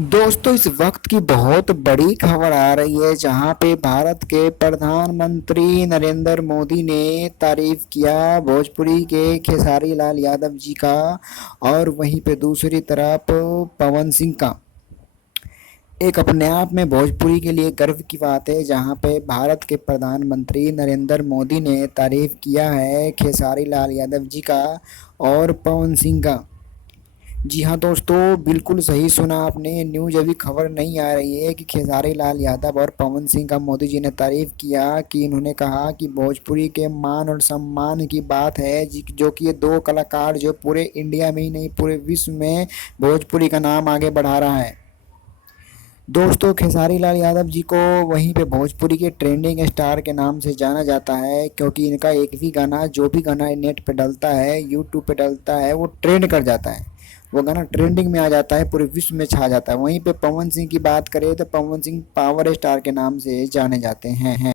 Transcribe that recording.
दोस्तों इस वक्त की बहुत बड़ी खबर आ रही है जहां पे भारत के प्रधानमंत्री नरेंद्र मोदी ने तारीफ किया भोजपुरी के खेसारी लाल यादव जी का। और वहीं पे दूसरी तरफ पवन सिंह का। एक अपने आप में भोजपुरी के लिए गर्व की बात है जहां पे भारत के प्रधानमंत्री नरेंद्र मोदी ने तारीफ किया है खेसारी लाल यादव जी का और पवन सिंह का। जी हाँ दोस्तों, बिल्कुल सही सुना आपने। न्यूज़ अभी खबर नहीं आ रही है कि खेसारी लाल यादव और पवन सिंह का मोदी जी ने तारीफ किया कि इन्होंने कहा कि भोजपुरी के मान और सम्मान की बात है जो कि ये दो कलाकार जो पूरे इंडिया में ही नहीं पूरे विश्व में भोजपुरी का नाम आगे बढ़ा रहा है। दोस्तों खेसारी लाल यादव जी को वहीं पे भोजपुरी के ट्रेंडिंग स्टार के नाम से जाना जाता है क्योंकि इनका एक भी गाना जो भी गाना नेट पे डलता है यूट्यूब पे डलता है वो ट्रेंड कर जाता है। वो गाना ट्रेंडिंग में आ जाता है, पूरे विश्व में छा जाता है। वहीं पे पवन सिंह की बात करें तो पवन सिंह पावर स्टार के नाम से जाने जाते हैं।